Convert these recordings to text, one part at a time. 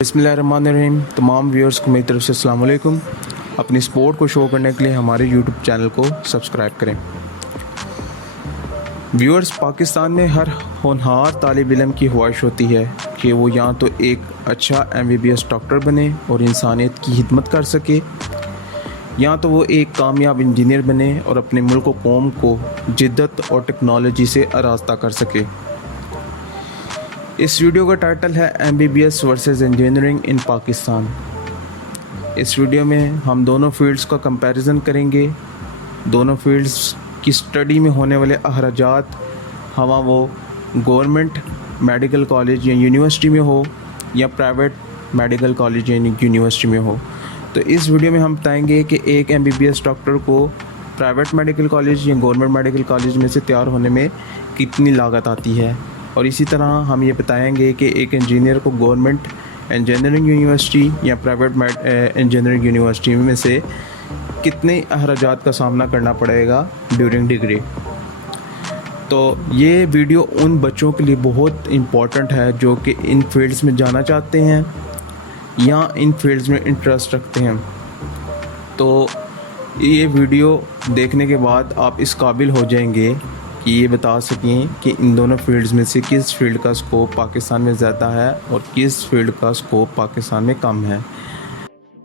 बिस्मिल्लाहिर्रहमानिर्रहीम। तमाम व्यूअर्स को मेरी तरफ से अस्सलाम वालेकुम। अपनी सपोर्ट को शो करने के लिए हमारे यूट्यूब चैनल को सब्सक्राइब करें। व्यूअर्स, पाकिस्तान में हर होनहार तालिब इल्म की ख्वाहिश होती है कि वो या तो एक अच्छा MBBS डॉक्टर बने और इंसानियत की खिदमत कर सके, या तो वो एक कामयाब इंजीनियर बने और अपने मुल्क व कौम को जिद्दत और टेक्नोलॉजी से आरास्ता कर सके। इस वीडियो का टाइटल है MBBS versus engineering in Pakistan. इस वीडियो में हम दोनों फील्ड्स का कंपैरिजन करेंगे। दोनों फील्ड्स की स्टडी में होने वाले अखराजात, हवा वो गवर्नमेंट मेडिकल कॉलेज या यूनिवर्सिटी में हो या प्राइवेट मेडिकल कॉलेज या यूनिवर्सिटी में हो। तो इस वीडियो में हम बताएंगे कि एक MBBS डॉक्टर को प्राइवेट मेडिकल कॉलेज या गवर्नमेंट मेडिकल कॉलेज में से तैयार होने में कितनी लागत आती है, और इसी तरह हम ये बताएंगे कि एक इंजीनियर को गवर्नमेंट इंजीनियरिंग यूनिवर्सिटी या प्राइवेट इंजीनियरिंग यूनिवर्सिटी में से कितने अखराजात का सामना करना पड़ेगा ड्यूरिंग डिग्री। तो ये वीडियो उन बच्चों के लिए बहुत इम्पॉर्टेंट है जो कि इन फील्ड्स में जाना चाहते हैं या इन फील्ड्स में इंटरेस्ट रखते हैं। तो ये वीडियो देखने के बाद आप इस काबिल हो जाएंगे कि ये बता सकें कि इन दोनों फील्ड्स में से किस फील्ड का स्कोप पाकिस्तान में ज़्यादा है और किस फील्ड का स्कोप पाकिस्तान में कम है।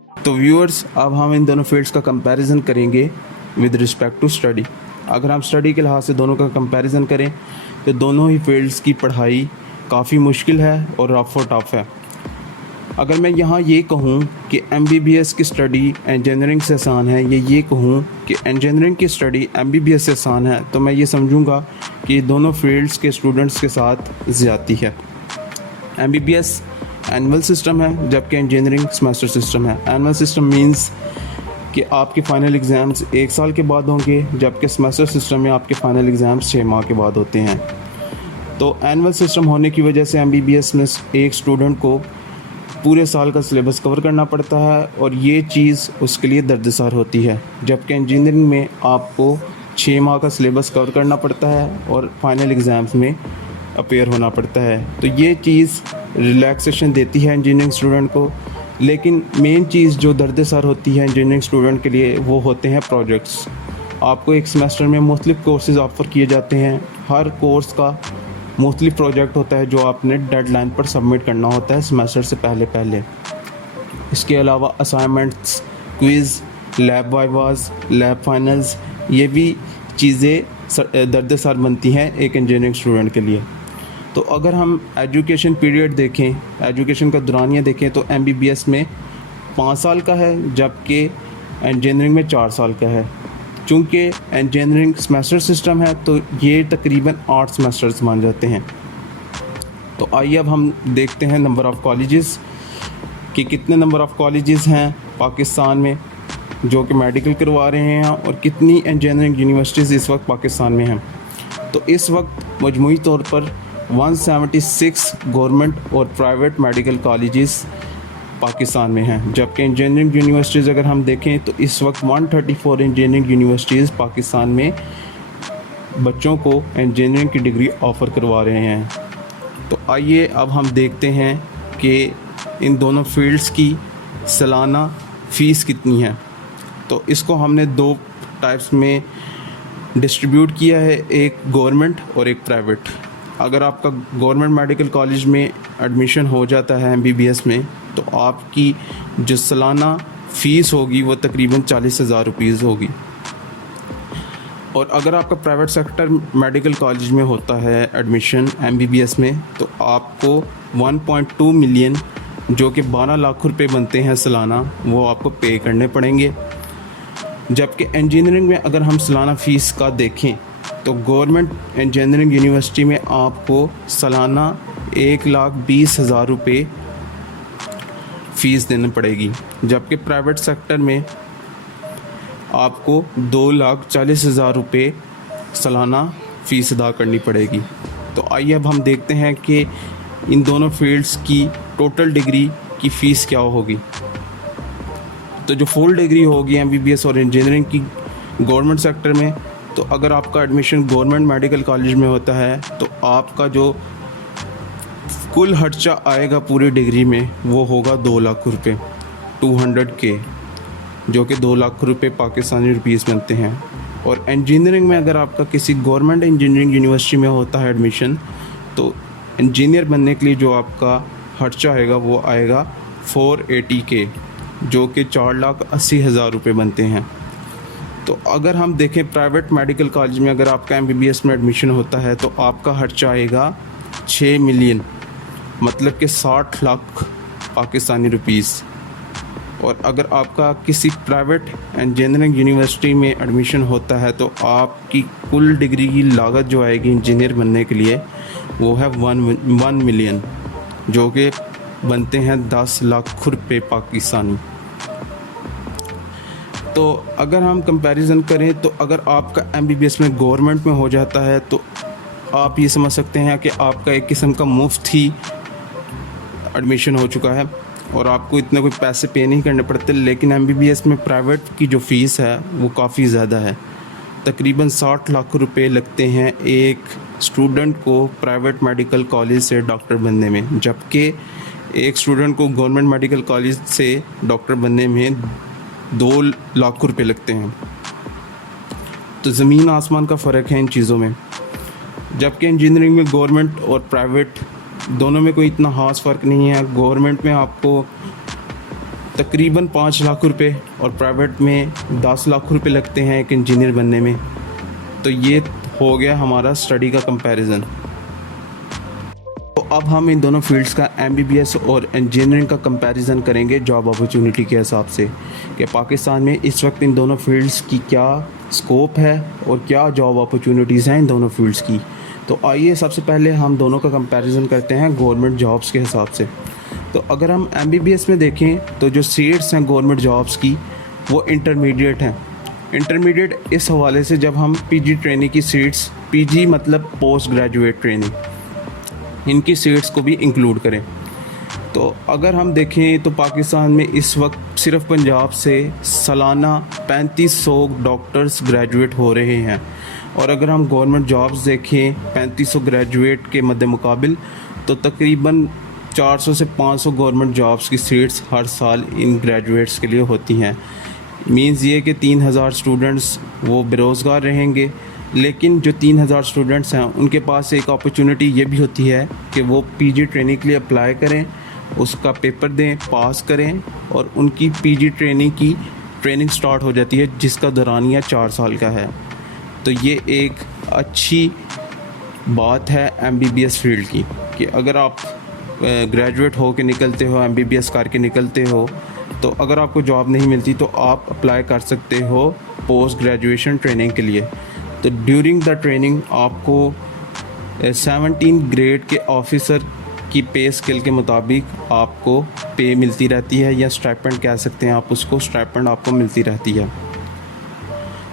तो व्यूअर्स, अब हम इन दोनों फील्ड्स का कंपैरिजन करेंगे विद रिस्पेक्ट टू स्टडी। अगर हम स्टडी के लिहाज से दोनों का कंपैरिजन करें तो दोनों ही फील्ड्स की पढ़ाई काफ़ी मुश्किल है और रफ और टफ है। अगर मैं यहाँ ये कहूँ कि MBBS की स्टडी इंजीनियरिंग से आसान है, ये कहूँ कि इंजीनियरिंग की स्टडी MBBS से आसान है, तो मैं ये समझूँगा कि दोनों फील्ड्स के स्टूडेंट्स के साथ ज़्यादती है। MBBS एनुअल सिस्टम है जबकि इंजीनियरिंग सेमेस्टर सिस्टम है। एनुअल सिस्टम मींस कि आपके फ़ाइनल एग्ज़ाम्स 1 साल के बाद होंगे, जबकि सेमेस्टर सिस्टम में आपके फ़ाइनल एग्ज़ाम्स 6 माह के बाद होते हैं। तो एनुअल सिस्टम होने की वजह से MBBS में एक स्टूडेंट को पूरे साल का सिलेबस कवर करना पड़ता है और ये चीज़ उसके लिए दर्दसार होती है, जबकि इंजीनियरिंग में आपको 6 माह का सिलेबस कवर करना पड़ता है और फाइनल एग्ज़ाम्स में अपेयर होना पड़ता है। तो ये चीज़ रिलैक्सेशन देती है इंजीनियरिंग स्टूडेंट को, लेकिन मेन चीज़ जो दर्दसार होती है इंजीनियरिंग स्टूडेंट के लिए वो होते हैं प्रोजेक्ट्स। आपको एक सेमेस्टर में मुख्तलिफ़ कोर्सेज़ ऑफ़र किए जाते हैं। हर कोर्स का मुख्तलिफ प्रोजेक्ट होता है जो आपने डेडलाइन पर सबमिट करना होता है सेमेस्टर से पहले। इसके अलावा assignments, quiz, lab vivas, lab finals, ये भी चीज़ें दर्दसार बनती हैं एक इंजीनियरिंग स्टूडेंट के लिए। तो अगर हम एजुकेशन पीरियड देखें, एजुकेशन का दौरानिया देखें, तो MBBS में 5 साल का है जबकि इंजीनियरिंग में 4 साल का है। चूँकि इंजीनियरिंग सेमेस्टर सिस्टम है तो ये तकरीबन 8 सेमेस्टर्स मान जाते हैं। तो आइए अब हम देखते हैं नंबर ऑफ़ कॉलेजेस कि कितने नंबर ऑफ़ कॉलेजेस हैं पाकिस्तान में जो कि मेडिकल करवा रहे हैं और कितनी इंजीनियरिंग यूनिवर्सिटीज़ इस वक्त पाकिस्तान में हैं। तो इस वक्त मजमूई तौर पर 176 गवर्नमेंट और प्राइवेट मेडिकल कॉलेजेस पाकिस्तान में हैं, जबकि इंजीनियरिंग यूनिवर्सिटीज़ अगर हम देखें तो इस वक्त 134 इंजीनियरिंग यूनिवर्सिटीज़ पाकिस्तान में बच्चों को इंजीनियरिंग की डिग्री ऑफ़र करवा रहे हैं। तो आइए अब हम देखते हैं कि इन दोनों फील्ड्स की सालाना फ़ीस कितनी है। तो इसको हमने 2 टाइप्स में डिस्ट्रीब्यूट किया है, एक गवर्नमेंट और एक प्राइवेट। अगर आपका गवर्नमेंट मेडिकल कॉलेज में एडमिशन हो जाता है MBBS में, तो आपकी जो सालाना फ़ीस होगी वो तकरीबन 40,000 रुपीज़ होगी। और अगर आपका प्राइवेट सेक्टर मेडिकल कॉलेज में होता है एडमिशन MBBS में, तो आपको 1.2 मिलियन जो कि 12 लाख रुपए बनते हैं सालाना, वो आपको पे करने पड़ेंगे। जबकि इंजीनियरिंग में अगर हम सालाना फ़ीस का देखें तो गवर्नमेंट इंजीनियरिंग यूनिवर्सिटी में आपको सालाना 1,20,000 रुपये फ़ीस देनी पड़ेगी, जबकि प्राइवेट सेक्टर में आपको 2,40,000 रुपये सालाना फ़ीस अदा करनी पड़ेगी। तो आइए अब हम देखते हैं कि इन दोनों फील्ड्स की टोटल डिग्री की फ़ीस क्या होगी। तो जो फुल डिग्री होगी MBBS और इंजीनियरिंग की गवर्नमेंट सेक्टर में, तो अगर आपका एडमिशन गवर्नमेंट मेडिकल कॉलेज में होता है तो आपका जो कुल खर्चा आएगा पूरी डिग्री में वो होगा 2 लाख रुपए, 200K, जो कि 2 लाख रुपए पाकिस्तानी रुपीस बनते हैं। और इंजीनियरिंग में अगर आपका किसी गवर्नमेंट इंजीनियरिंग यूनिवर्सिटी में होता है एडमिशन, तो इंजीनियर बनने के लिए जो आपका खर्चा आएगा वो आएगा 480K, जो कि 4,80,000 रुपये बनते हैं। तो अगर हम देखें प्राइवेट मेडिकल कॉलेज में अगर आपका MBBS में एडमिशन होता है तो आपका खर्चा आएगा 6 मिलियन, मतलब कि 60 लाख पाकिस्तानी रुपीस। और अगर आपका किसी प्राइवेट इंजीनियरिंग यूनिवर्सिटी में एडमिशन होता है तो आपकी कुल डिग्री की लागत जो आएगी इंजीनियर बनने के लिए वो है 1 मिलियन, जो कि बनते हैं 10 लाख रुपये पाकिस्तानी। तो अगर हम कंपैरिजन करें तो अगर आपका MBBS में गवर्नमेंट में हो जाता है तो आप ये समझ सकते हैं कि आपका एक किस्म का मुफ्त ही एडमिशन हो चुका है और आपको इतने कोई पैसे पे नहीं करने पड़ते। लेकिन MBBS में प्राइवेट की जो फ़ीस है वो काफ़ी ज़्यादा है, तकरीबन 60 लाख रुपए लगते हैं एक स्टूडेंट को प्राइवेट मेडिकल कॉलेज से डॉक्टर बनने में, जबकि एक स्टूडेंट को गवर्नमेंट मेडिकल कॉलेज से डॉक्टर बनने में 2 लाख रुपए लगते हैं। तो ज़मीन आसमान का फ़र्क है इन चीज़ों में। जबकि इंजीनियरिंग में गवर्नमेंट और प्राइवेट दोनों में कोई इतना ख़ास फ़र्क नहीं है। गवर्नमेंट में आपको तकरीबन 5 लाख रुपए और प्राइवेट में 10 लाख रुपए लगते हैं एक इंजीनियर बनने में। तो ये हो गया हमारा स्टडी का कंपैरिजन। तो अब हम इन दोनों फील्ड्स का MBBS और इंजीनियरिंग का कंपैरिजन करेंगे जॉब अपॉर्चुनिटी के हिसाब से कि पाकिस्तान में इस वक्त इन दोनों फील्ड्स की क्या स्कोप है और क्या जॉब अपॉर्चुनिटीज़ हैं इन दोनों फील्ड्स की। तो आइए सबसे पहले हम दोनों का कंपैरिजन करते हैं गवर्नमेंट जॉब्स के हिसाब से। तो अगर हम MBBS में देखें तो जो सीट्स हैं गवर्नमेंट जॉब्स की वो इंटरमीडिएट हैं। इंटरमीडिएट इस हवाले से जब हम PG ट्रेनिंग की सीट्स, PG मतलब पोस्ट ग्रेजुएट ट्रेनिंग, इनकी सीट्स को भी इंक्लूड करें। तो अगर हम देखें तो पाकिस्तान में इस वक्त सिर्फ पंजाब से सालाना 3500 डॉक्टर्स ग्रेजुएट हो रहे हैं। और अगर हम गवर्नमेंट जॉब्स देखें 3500 ग्रेजुएट के मद्दे मुकाबिल तो तकरीबन 400 से 500 गवर्नमेंट जॉब्स की सीट्स हर साल इन ग्रेजुएट्स के लिए होती हैं। मींस ये कि 3000 स्टूडेंट्स वो बेरोज़गार रहेंगे, लेकिन जो 3000 स्टूडेंट्स हैं उनके पास एक अपॉर्चुनिटी ये भी होती है कि वो PG ट्रेनिंग के लिए अप्लाई करें, उसका पेपर दें, पास करें और उनकी PG ट्रेनिंग की ट्रेनिंग स्टार्ट हो जाती है जिसका दौरानिया 4 साल का है। तो ये एक अच्छी बात है MBBS फील्ड की कि अगर आप ग्रेजुएट हो के निकलते हो, MBBS करके निकलते हो, तो अगर आपको जॉब नहीं मिलती तो आप अप्लाई कर सकते हो पोस्ट ग्रेजुएशन ट्रेनिंग के लिए। तो ड्यूरिंग द ट्रेनिंग आपको 17 ग्रेड के ऑफिसर की पे स्केल के मुताबिक आपको पे मिलती रहती है, या स्टाइपेंड कह सकते हैं आप उसको, स्टाइपेंड आपको मिलती रहती है।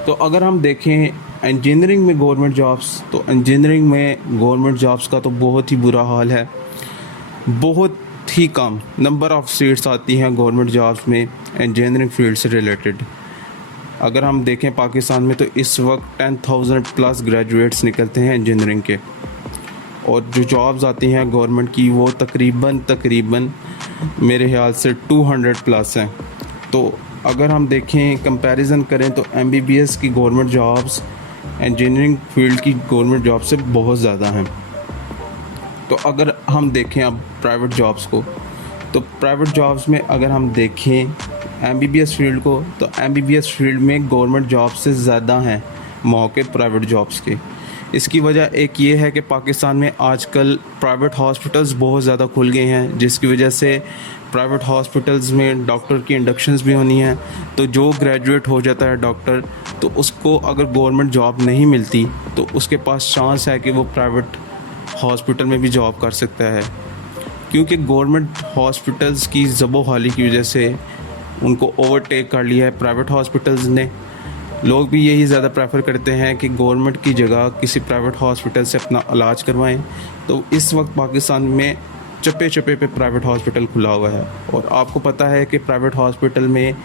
तो अगर हम देखें इंजीनियरिंग में गवर्नमेंट जॉब्स, तो इंजीनियरिंग में गवर्नमेंट जॉब्स का तो बहुत ही बुरा हाल है। बहुत ही कम नंबर ऑफ़ सीट्स आती हैं गवर्नमेंट जॉब्स में इंजीनियरिंग फील्ड से रिलेटेड। अगर हम देखें पाकिस्तान में तो इस वक्त 10,000 प्लस ग्रेजुएट्स निकलते हैं इंजीनियरिंग के, और जो जॉब्स आती हैं गवर्नमेंट की वो तकरीबन मेरे ख्याल से 200 प्लस हैं। तो अगर हम देखें कंपैरिजन करें तो MBBS की गवर्नमेंट जॉब्स इंजीनियरिंग फील्ड की गवर्नमेंट जॉब से बहुत ज़्यादा हैं। तो अगर हम देखें अब प्राइवेट जॉब्स को, तो प्राइवेट जॉब्स में अगर हम देखें MBBS फील्ड को, तो MBBS फील्ड में गवर्नमेंट जॉब से ज़्यादा हैं मौके प्राइवेट जॉब्स के। इसकी वजह एक ये है कि पाकिस्तान में आजकल प्राइवेट हॉस्पिटल्स बहुत ज़्यादा खुल गए हैं, जिसकी वजह से प्राइवेट हॉस्पिटल्स में डॉक्टर की इंडक्शंस भी होनी है। तो जो ग्रेजुएट हो जाता है डॉक्टर, तो उसको अगर गवर्नमेंट जॉब नहीं मिलती तो उसके पास चांस है कि वो प्राइवेट हॉस्पिटल में भी जॉब कर सकता है, क्योंकि गवर्नमेंट हॉस्पिटल्स की ज़बोहाली की वजह से उनको ओवरटेक कर लिया है प्राइवेट हॉस्पिटल्स ने। लोग भी यही ज़्यादा प्रेफर करते हैं कि गवर्नमेंट की जगह किसी प्राइवेट हॉस्पिटल से अपना इलाज करवाएं। तो इस वक्त पाकिस्तान में चप्पे चप्पे पे प्राइवेट हॉस्पिटल खुला हुआ है, और आपको पता है कि प्राइवेट हॉस्पिटल में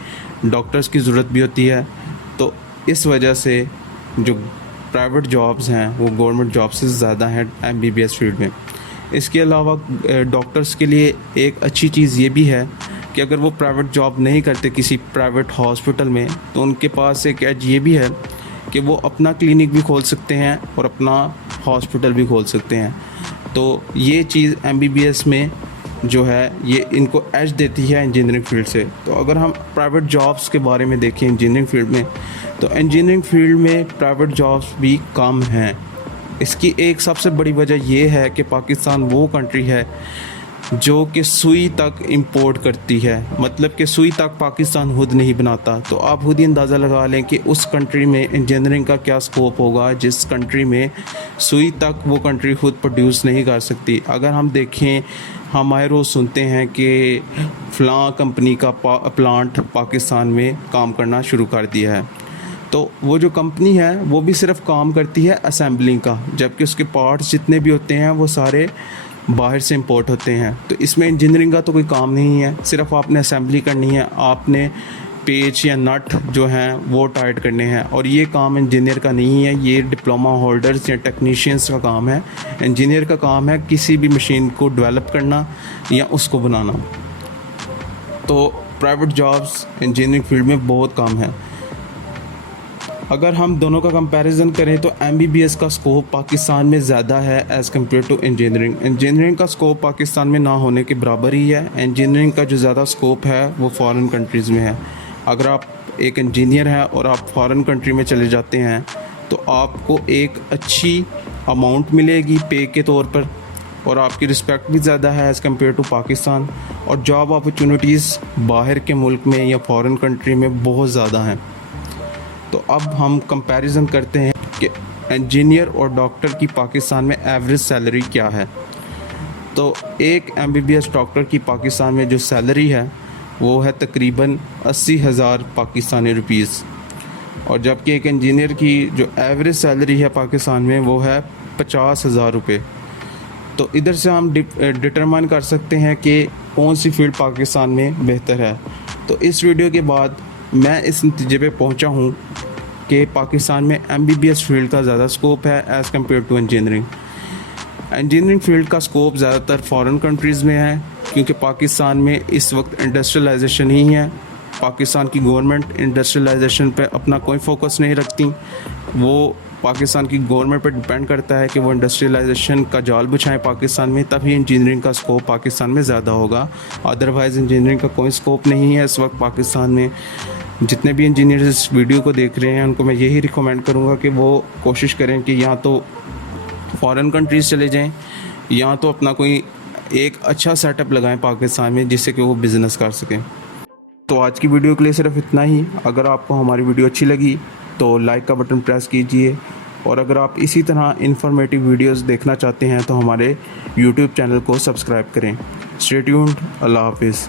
डॉक्टर्स की ज़रूरत भी होती है। तो इस वजह से जो प्राइवेट जॉब्स हैं वो गवर्नमेंट जॉब से ज़्यादा हैं MBBS फील्ड में। इसके अलावा डॉक्टर्स के लिए एक अच्छी चीज़ ये भी है कि अगर वो प्राइवेट जॉब नहीं करते किसी प्राइवेट हॉस्पिटल में, तो उनके पास एक एज ये भी है कि वो अपना क्लिनिक भी खोल सकते हैं और अपना हॉस्पिटल भी खोल सकते हैं। तो ये चीज़ MBBS में जो है ये इनको एज देती है इंजीनियरिंग फील्ड से। तो अगर हम प्राइवेट जॉब्स के बारे में देखें इंजीनियरिंग फील्ड में, तो इंजीनियरिंग फील्ड में प्राइवेट जॉब्स भी कम हैं। इसकी एक सबसे बड़ी वजह ये है कि पाकिस्तान वो कंट्री है जो कि सुई तक इंपोर्ट करती है, मतलब कि सुई तक पाकिस्तान खुद नहीं बनाता। तो आप खुद ही अंदाज़ा लगा लें कि उस कंट्री में इंजीनियरिंग का क्या स्कोप होगा जिस कंट्री में सुई तक वो कंट्री खुद प्रोड्यूस नहीं कर सकती। अगर हम देखें, हम आए रोज़ सुनते हैं कि फ़लाँ कंपनी का प्लांट पाकिस्तान में काम करना शुरू कर दिया है, तो वो जो कंपनी है वो भी सिर्फ काम करती है असेंबलिंग का, जबकि उसके पार्ट्स जितने भी होते हैं वो सारे बाहर से इंपोर्ट होते हैं। तो इसमें इंजीनियरिंग का तो कोई काम नहीं है, सिर्फ आपने असेंबली करनी है, आपने पेच या नट जो हैं वो टाइट करने हैं। और ये काम इंजीनियर का नहीं है, ये डिप्लोमा होल्डर्स या टेक्नीशियंस का काम है। इंजीनियर का काम है किसी भी मशीन को डेवलप करना या उसको बनाना। तो प्राइवेट जॉब्स इंजीनियरिंग फील्ड में बहुत कम है। अगर हम दोनों का कंपैरिजन करें तो MBBS का स्कोप पाकिस्तान में ज़्यादा है as compare to engineering. Engineering का स्कोप पाकिस्तान में ना होने के बराबर ही है। इंजीनियरिंग का जो ज़्यादा स्कोप है वो फॉरेन कंट्रीज़ में है। अगर आप एक इंजीनियर हैं और आप फॉरेन कंट्री में चले जाते हैं तो आपको एक अच्छी अमाउंट मिलेगी पे के तौर पर, और आपकी रिस्पेक्ट भी ज़्यादा है एज़ कम्पेयर टू पाकिस्तान, और जॉब अपॉर्चुनिटीज़ बाहर के मुल्क में या फॉरेन कंट्री में बहुत ज़्यादा हैं। तो अब हम कंपैरिजन करते हैं कि इंजीनियर और डॉक्टर की पाकिस्तान में एवरेज सैलरी क्या है। तो एक MBBS डॉक्टर की पाकिस्तान में जो सैलरी है वो है तकरीबन 80,000 पाकिस्तानी रुपीज़, और जबकि एक इंजीनियर की जो एवरेज सैलरी है पाकिस्तान में वो है 50,000 रुपये। तो इधर से हम डिटरमाइन कर सकते हैं कि कौन सी फील्ड पाकिस्तान में बेहतर है। तो इस वीडियो के बाद मैं इस नतीजे पे पहुंचा हूं कि पाकिस्तान में MBBS फील्ड का ज़्यादा स्कोप है as compare to engineering. Engineering field का स्कोप ज़्यादातर फॉरेन कंट्रीज़ में है, क्योंकि पाकिस्तान में इस वक्त इंडस्ट्रियलाइजेशन ही है। पाकिस्तान की गवर्नमेंट इंडस्ट्रियलाइजेशन पे अपना कोई फोकस नहीं रखती। वो पाकिस्तान की गवर्नमेंट पर डिपेंड करता है कि वो इंडस्ट्रियलाइजेशन का जाल बिछाएं पाकिस्तान में, तभी इंजीनियरिंग का स्कोप पाकिस्तान में ज़्यादा होगा। अदरवाइज़ इंजीनियरिंग का कोई स्कोप नहीं है इस वक्त पाकिस्तान में। जितने भी इंजीनियर्स इस वीडियो को देख रहे हैं उनको मैं यही रिकमेंड करूँगा कि वो कोशिश करें कि या तो फॉरेन कंट्रीज़ चले जाएँ या तो अपना कोई एक अच्छा सेटअप लगाएं पाकिस्तान में, जिससे कि वो बिज़नेस कर सकें। तो आज की वीडियो के लिए सिर्फ इतना ही। अगर आपको हमारी वीडियो अच्छी लगी तो लाइक का बटन प्रेस कीजिए, और अगर आप इसी तरह इन्फॉर्मेटिव वीडियोस देखना चाहते हैं तो हमारे YouTube चैनल को सब्सक्राइब करें। Stay tuned. अल्लाह हाफिज़।